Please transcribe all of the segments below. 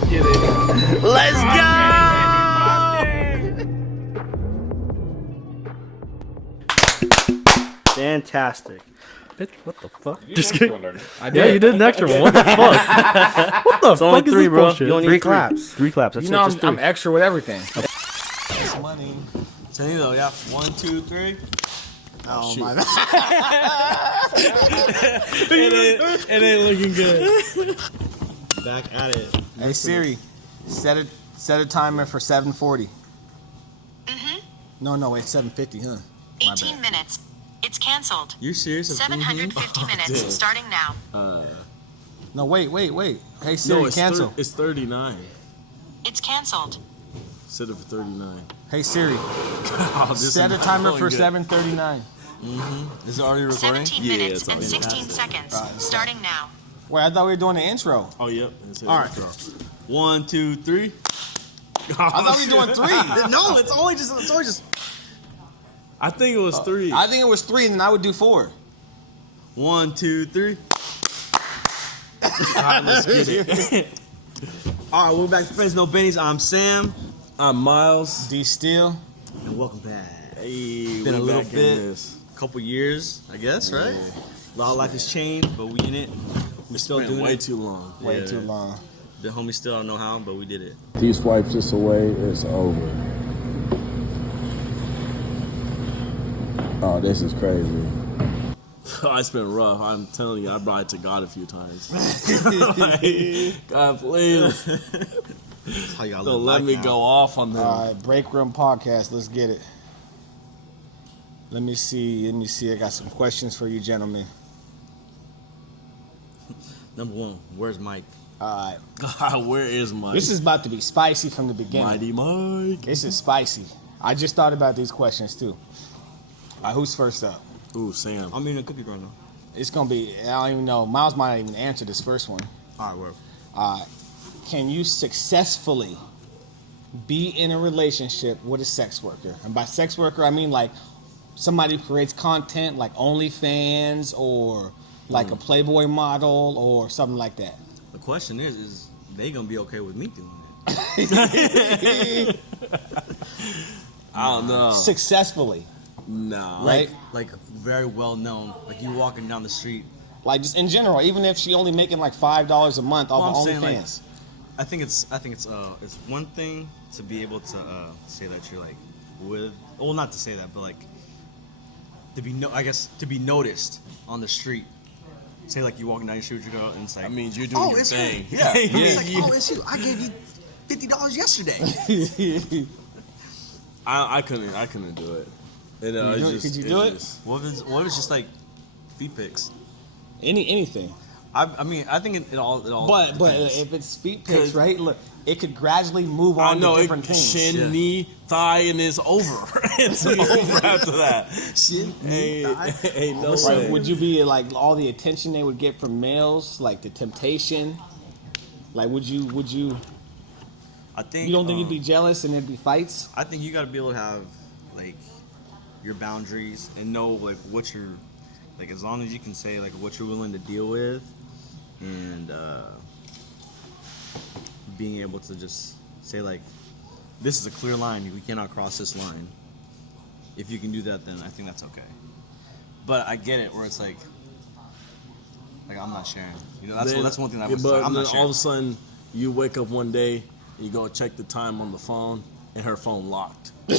Just kidding. Let's go! Fantastic. Bitch, what the fuck? Just kidding. Yeah, you did an extra one. What the fuck? What the fuck is this bullshit? You only need 3 claps. 3 claps. That's You know, it. I'm extra with everything. That's money. Tell you though, yeah. 1, 2, 3. Oh my bad. It ain't looking good. Back at it. Hey Siri, set a timer for 7:40. No, wait, 7:50, huh? 18 minutes. It's canceled. You serious? 750 minutes starting now. No, wait. Hey Siri, cancel. It's 39. It's canceled. Set it for 39. Hey Siri, set a timer for 7:39. Is it already recording? 17 minutes and 16 seconds starting now. Wait, I thought we were doing the intro. Oh, yep. All right. 1, 2, 3. I thought we were doing 3. No, it's only just. I think it was 3. I think it was 3, and then I would do 4. 1, 2, 3. All right, let's get it. All right, we're back to Friends No Bennies. I'm Sam. I'm Miles. D Steel. And welcome back. Hey, Been a little back in bit. this. Couple years, I guess, right? A lot of life has changed, but we in it. We're still Been doing way it. too long. Way too long. The homies still don't know how, but we did it. He swipes this away, it's over. Oh, this is crazy. It's been rough. I'm telling you, I brought it to God a few times. Like, God, please. How y'all Don't let me go off on them. All right, Breakroom podcast. Let's get it. Let me see. I got some questions for you, gentlemen. Number 1, where's Mike? All right. God, where is Mike? This is about to be spicy from the beginning. Mighty Mike. This is spicy. I just thought about these questions too. All right, who's first up? Ooh, Sam. I'm eating a cookie right now. It's gonna be. I don't even know. Miles might not even answer this first one. All right, Uh, can you successfully be in a relationship with a sex worker? And by sex worker, I mean like somebody who creates content like OnlyFans or like a Playboy model or something like that. The question is they gonna be okay with me doing it? I don't know. Successfully, No. right? Like very well known. Like you walking down the street. Like just in general, even if she only making like $5 a month off of saying, OnlyFans. I think it's one thing to be able to say that you're like with, well, not to say that, but like to be to be noticed on the street. Say like you walking down the street with your girl and it's like, That means you're doing your thing. her. Yeah. It's like, Yeah. oh, it's you. I gave you $50 yesterday. I couldn't do it. Could you do it? What if it's just like feet pics? Anything. I mean, I think it all But depends. if it's feet pics, right? Look, it could gradually move on I know to it, different things. shin, knee, thigh, and it's over. It's over after that. Shin, knee, thigh. Ain't no Right, way. would you be like all the attention they would get from males, like the temptation? Like, would you? I think You don't think you'd be jealous and there'd be fights? I think you got to be able to have like your boundaries and know like what you're like, as long as you can say like what you're willing to deal with, and being able to just say like, this is a clear line, we cannot cross this line. If you can do that, then I think that's okay. But I get it where it's like I'm not sharing. You know, that's one thing that But I'm then not all of sharing. a sudden, you wake up one day, and you go check the time on the phone, and her phone locked. And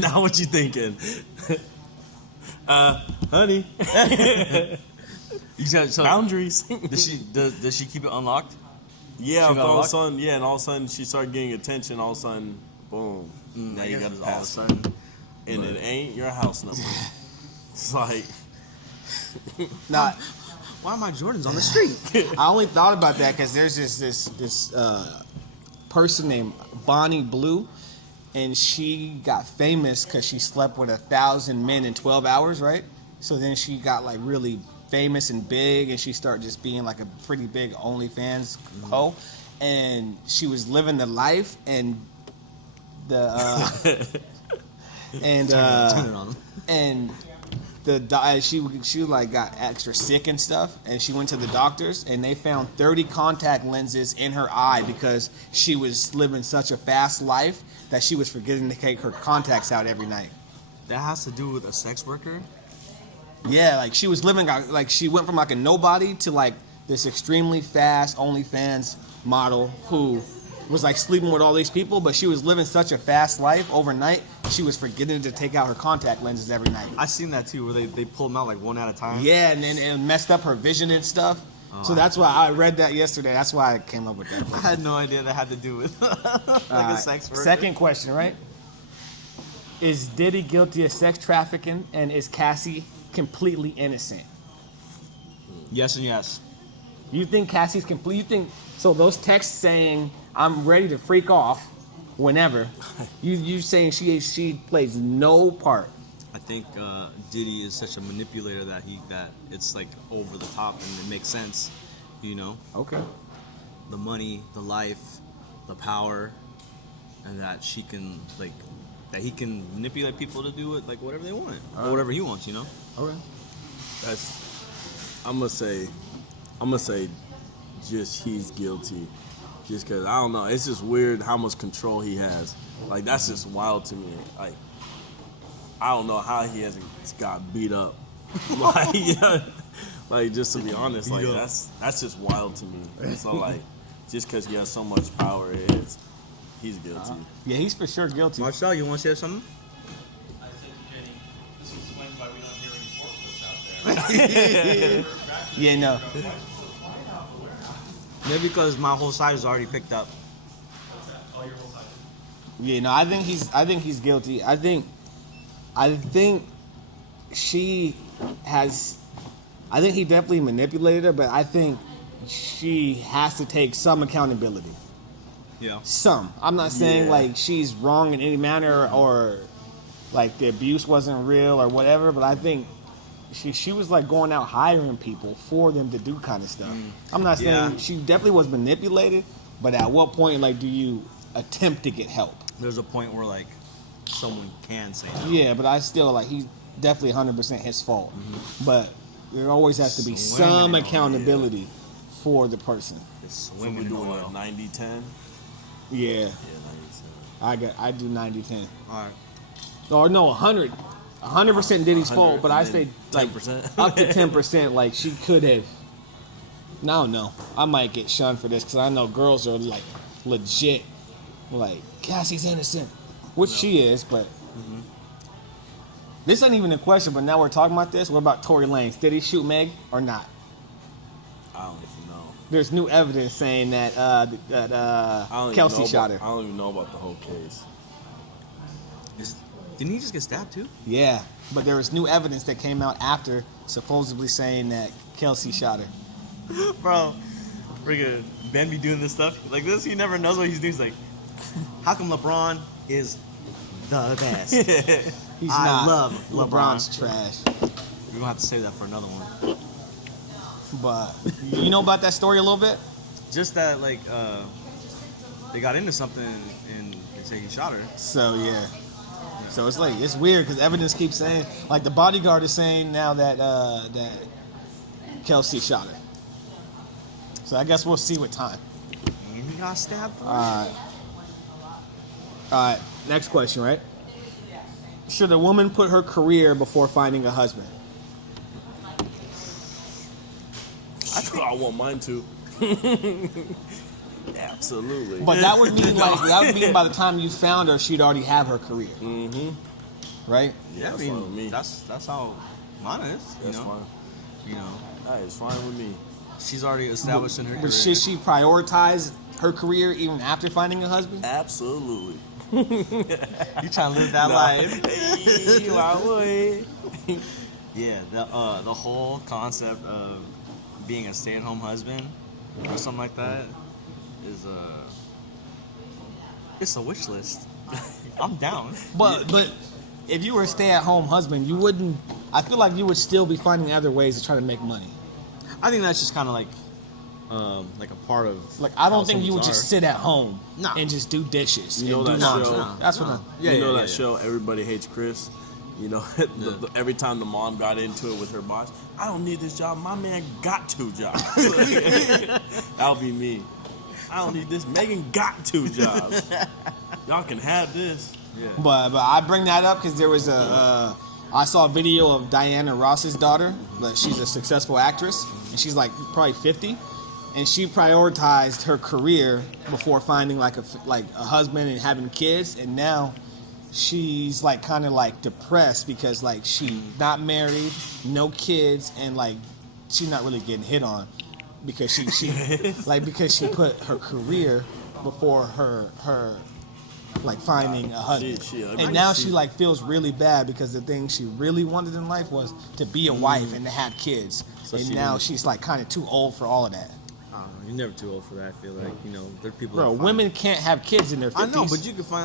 now what you thinking? Honey. So Boundaries. does she keep it unlocked? Yeah, She if got all of a locked? sudden, and all of a sudden she started getting attention. All of a sudden, boom. Now I you guess got to it's all of a pass, sudden. and it ain't your house number. It's like, Not. Why are my Jordans on the street? I only thought about that because there's this person named Bonnie Blue, and she got famous because she slept with 1,000 men in 12 hours, right? So then she got like really famous and big, and she started just being like a pretty big OnlyFans hoe, and she was living the life, and the Turn it on. and she like got extra sick and stuff, and she went to the doctors, and they found 30 contact lenses in her eye because she was living such a fast life that she was forgetting to take her contacts out every night. That has to do with a sex worker? Yeah, like she was living like she went from like a nobody to like this extremely fast OnlyFans model who was like sleeping with all these people, but she was living such a fast life overnight, she was forgetting to take out her contact lenses every night. I seen that too, where they pull them out like one at a time. Yeah, and then it messed up her vision and stuff. So that's why I read that yesterday. That's why I came up with that. I had no idea that had to do with like a sex worker. Second question, right? Is Diddy guilty of sex trafficking, and is Cassie completely innocent? Yes and yes. You think Cassie's complete? You think so? Those texts saying I'm ready to freak off whenever. You saying she plays no part? I think Diddy is such a manipulator that it's like over the top and it makes sense, you know. Okay. The money, the life, the power, and that she can like that he can manipulate people to do it like whatever they want or whatever he wants, you know. Okay. I'm gonna say just he's guilty. Just because, I don't know, it's just weird how much control he has. Like, that's just wild to me. Like, I don't know how he hasn't got beat up. Like, yeah, like, just to be honest, like, that's just wild to me. So, like, just because he has so much power, he's guilty. Yeah, he's for sure guilty. Marcel, you want to say something? I said to Jenny, this explains why we don't hear any forklifts out there. Yeah, no. Maybe because my whole side is already picked up. Oh, your whole side. Yeah, no. I think he's guilty. I think she has. I think he definitely manipulated her, but I think she has to take some accountability. Yeah. Some. I'm not saying like she's wrong in any manner or like the abuse wasn't real or whatever, but I think she was like going out hiring people for them to do kind of stuff. I'm not saying she definitely was manipulated, but at what point like do you attempt to get help? There's a point where like someone can say no. Yeah, but I still like he's definitely 100% his fault. But there always has to be some accountability for the person. Just So we're swimming in doing oil. like 90-10? Yeah, Yeah, 90-10. I do 90-10. All right. Or no, 100. 100% Diddy's fault, but I say like 10%. up to 10%. Like she could have. No, I might get shunned for this because I know girls are like legit, like Cassie's innocent, which she is. But this ain't even a question. But now we're talking about this. What about Tory Lanez? Did he shoot Meg or not? I don't even know. There's new evidence saying that I don't Kelsey even know shot about, her. I don't even know about the whole case. Didn't he just get stabbed too? Yeah, but there was new evidence that came out after supposedly saying that Kelsey shot her. Bro, freaking Ben be doing this stuff like this. He never knows what he's doing. He's like, how come LeBron is the best? He's I not. love LeBron's LeBron. trash. We're gonna have to save that for another one. But you know about that story a little bit? Just that like they got into something and they say he shot her. So yeah. So it's like it's weird because evidence keeps saying like the bodyguard is saying now that that Kelsey shot her. So I guess we'll see with time. And he got stabbed for All right. Next question, right? Should a woman put her career before finding a husband? I want mine to. Absolutely. But that would mean by the time you found her, she'd already have her career, Mm-hmm. right? Yeah, I that's fine with me. mean, that's how mine is. That's you know? fine. You know, That is fine with me. she's already established in her But career. should she prioritize her career even after finding a husband? Absolutely. You trying to live that life? Yeah, the whole concept of being a stay-at-home husband or something like that is it's a wish list. I'm down. But if you were a stay-at-home husband, you wouldn't. I feel like you would still be finding other ways to try to make money. I think that's just kind of like a part of Like I don't think you would households just sit at home No. and just do dishes. You know and do that laundry. show? That's what. Yeah, you know yeah, that yeah. show, Everybody Hates Chris? You know, every time the mom got into it with her boss, I don't need this job. My man got 2 jobs. That'll be me. I don't need this. Megan got 2 jobs. Y'all can have this. Yeah. But I bring that up because there was I saw a video of Diana Ross's daughter, but she's a successful actress, and she's like probably 50, and she prioritized her career before finding like a husband and having kids, and now she's like kind of like depressed because like she not married, no kids, and like she's not really getting hit on because she because she put her career before her like finding a husband. And now she like feels really bad because the thing she really wanted in life was to be a wife and to have kids. So and now she's like kind of too old for all of that. I don't know. You're never too old for that. I feel like, you know, there are people. Bro, that find, women can't have kids in their 50s. I know, but you can still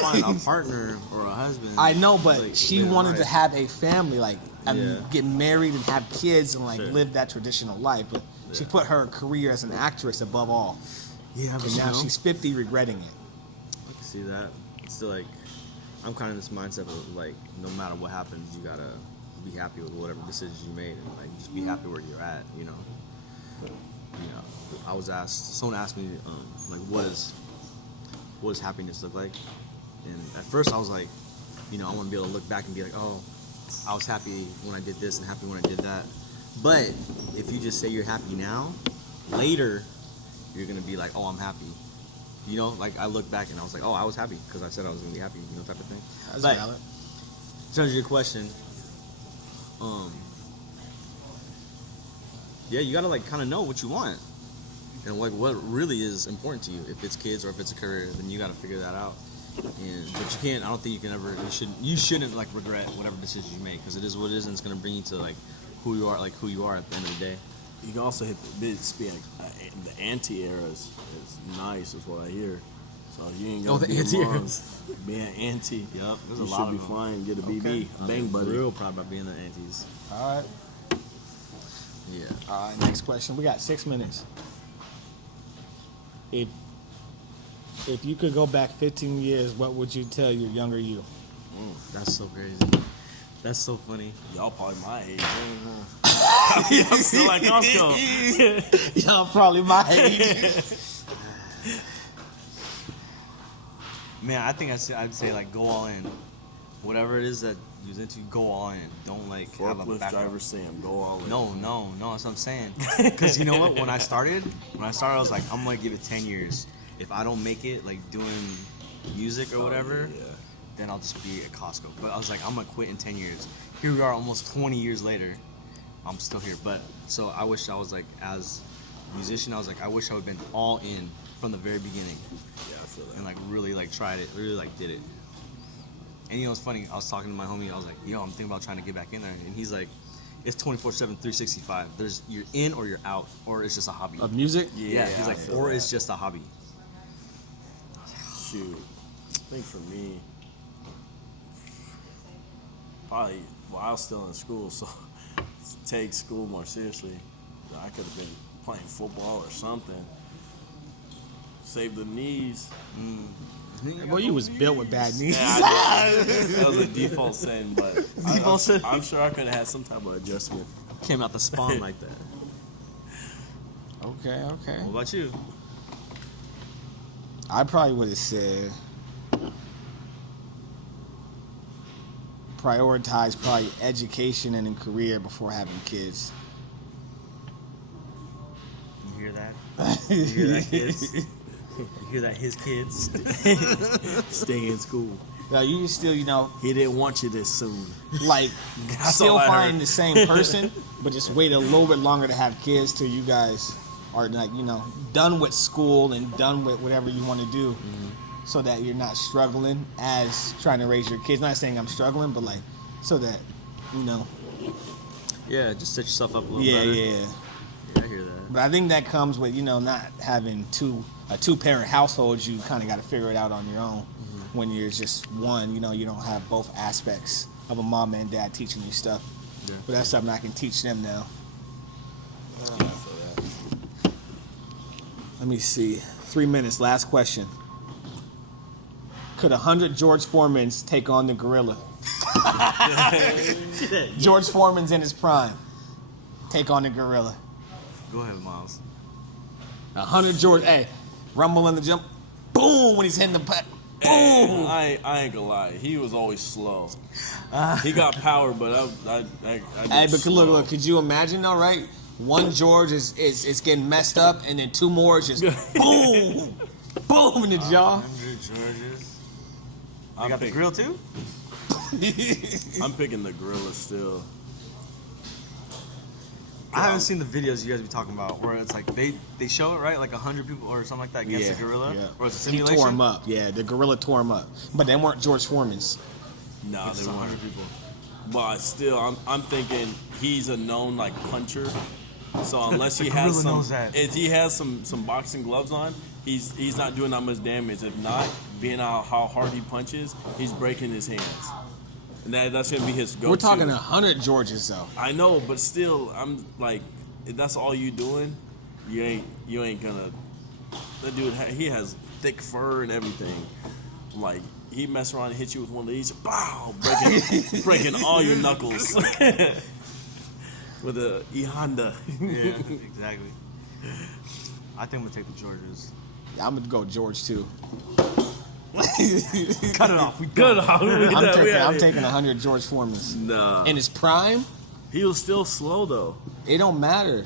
find a partner or a husband. I know, but like, she live wanted life. to have a family, like get married and have kids and like Sure. live that traditional life. But she put her career as an actress above all. Yeah, but And now she's 50 regretting it. I can see that. It's still like, I'm kind of in this mindset of like, no matter what happens, you gotta be happy with whatever decisions you made, and like just be happy where you're at. You know. I was asked. Someone asked me, like, what does happiness look like? And at first, I was like, you know, I want to be able to look back and be like, oh, I was happy when I did this and happy when I did that. But if you just say you're happy now, later, you're gonna be like, oh, I'm happy. You know, like I look back and I was like, oh, I was happy because I said I was gonna be happy, you know, type of thing. That's But valid. to answer your question, yeah, you gotta like kind of know what you want and like what really is important to you. If it's kids or if it's a career, then you gotta figure that out. But you can't. I don't think you can ever. You shouldn't like regret whatever decisions you make because it is what it is, and it's gonna bring you to like who you are at the end of the day. You can also hit the anti-era is nice, is what I hear. So you ain't gonna the be anti-eras. Being anti. Yep, there's You a lot should of be them. fine. Get a BB, bang buddy. Real proud about being the antis. All right. Yeah. All right, next question. We got 6 minutes. If you could go back 15 years, what would you tell your younger you? That's so crazy. That's so funny. Y'all probably my age. I'm still like Costco. Y'all probably my age. Man, I think I'd say like go all in. Whatever it is that you're into, go all in. Don't like have a Forklift backup. driver Sam, go all in. No, that's what I'm saying. Because you know what? When I started, I was like, I'm gonna give it 10 years. If I don't make it, like doing music or whatever, then I'll just be at Costco. But I was like, I'm gonna quit in 10 years. Here we are, almost 20 years later. I'm still here. But so I wish I was like, as a musician, I was like, I wish I would have been all in from the very beginning. Yeah, I feel that. And like really like tried it, really like did it. And you know, it's funny. I was talking to my homie. I was like, "Yo, I'm thinking about trying to get back in there." And he's like, "It's 24/7, 365. There's you're in or you're out, or it's just a hobby." Of music? Yeah. He's I like, feel or that. it's just a hobby. Shoot. I think for me, probably, well, I was still in school, so take school more seriously. I could have been playing football or something. Save the knees. Well, you was built with bad knees. That was a default setting, but Default setting. I'm sure I could have had some type of adjustment. Came out the spawn like that. Okay. What about you? I probably would have said prioritize probably education and a career before having kids. You hear that? You hear that, kids? You hear that, his kids? Stay in school. Now you can still, He didn't want you this soon. like That's still all I find heard. the same person, but just wait a little bit longer to have kids till you guys are like, done with school and done with whatever you want to do, so that you're not struggling as trying to raise your kids. Not saying I'm struggling, but like so that Yeah, just set yourself up a little yeah, better. yeah. Yeah, I hear that. But I think that comes with not having a two-parent household. You kind of got to figure it out on your own. When you're just one, you don't have both aspects of a mom and dad teaching you stuff. Yeah. But that's something I can teach them now. Let me see. 3 minutes. Last question. Could 100 George Foremans take on the gorilla? George Foreman's in his prime. Take on the gorilla. Go ahead, Miles. 100 George. Hey, rumble in the jump. Boom! When he's hitting the putt. Boom! I ain't gonna lie. He was always slow. He got power, but I Hey, but look, could you imagine though, right? One George is getting messed up, and then two more is just boom, boom in the jaw. 100 Georges. You I'm got the picking- grill too? I'm picking the gorilla still. I haven't seen the videos you guys be talking about where it's like they show it, right? Like 100 people or something like that against a gorilla? Or it's a He simulation? tore him up. Yeah, the gorilla tore him up. But they weren't George Foreman's. Nah, It's they 100 weren't. people. But still, I'm thinking he's a known like puncher. So unless he The has gorilla some, knows that. if he has some boxing gloves on, he's not doing that much damage. If not, being how hard he punches, he's breaking his hands. And that's gonna be his go-to. We're talking 100 Georges though. I know, but still, I'm like, if that's all you doing, you ain't gonna. That dude, he has thick fur and everything. Like he mess around and hit you with one of these, bow, breaking all your knuckles with a E Honda. Yeah, exactly. I think we'll take the Georges. Yeah, I'm gonna go George too. Cut it off. We Good. I'm taking 100 George Foreman's. Nah, In his prime, he was still slow though. it don't matter.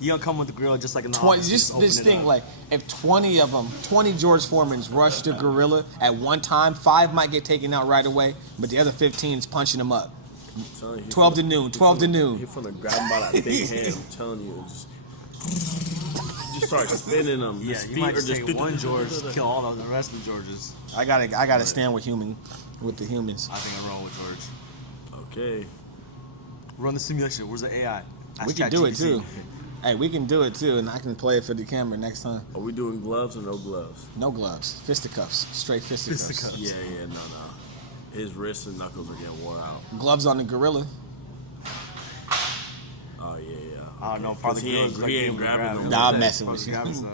You don't come with the grill just like in the 20, office, just open this it thing, up. like if 20 of them, 20 George Foreman's rush the gorilla at one time, 5 might get taken out right away, but the other 15 is punching them up. I'm telling you, he 12 to finna- noon, he 12 to finna- noon. He finna grab him by that big hand. I'm telling you, just start spinning them. Yeah, His you feet might are just just take one George, kill all of the rest of the Georges. I gotta stand with the humans. I think I'm rolling with George. Okay. Run the simulation. Where's the AI? Ask We can do it ChatGPT. too. Hey, we can do it too, and I can play it for the camera next time. Are we doing gloves or no gloves? No gloves, fisticuffs, straight fisticuffs. Fisticuffs. Yeah, no. His wrists and knuckles are getting wore out. Gloves on the gorilla. Oh yeah. Oh no, Because probably he ain't grabbing them. Nah, I'm Yeah, messing probably with you. grabbing stuff.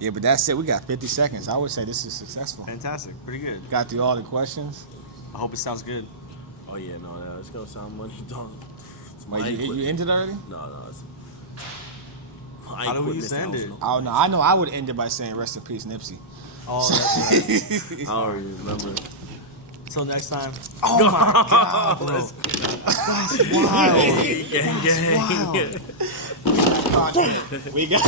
Yeah, but that's it. We got 50 seconds. I would say this is successful. Fantastic. Pretty good. Got through all the questions. I hope it sounds good. Oh yeah, no, it's gonna sound money done. Wait, you ended already? No. How do we used to end it? Oh no, I know. I would end it by saying rest in peace, Nipsey. Oh, that's right. I already remember. Until next time. Oh my god, bro. That's wild. Gang. Wow. We got.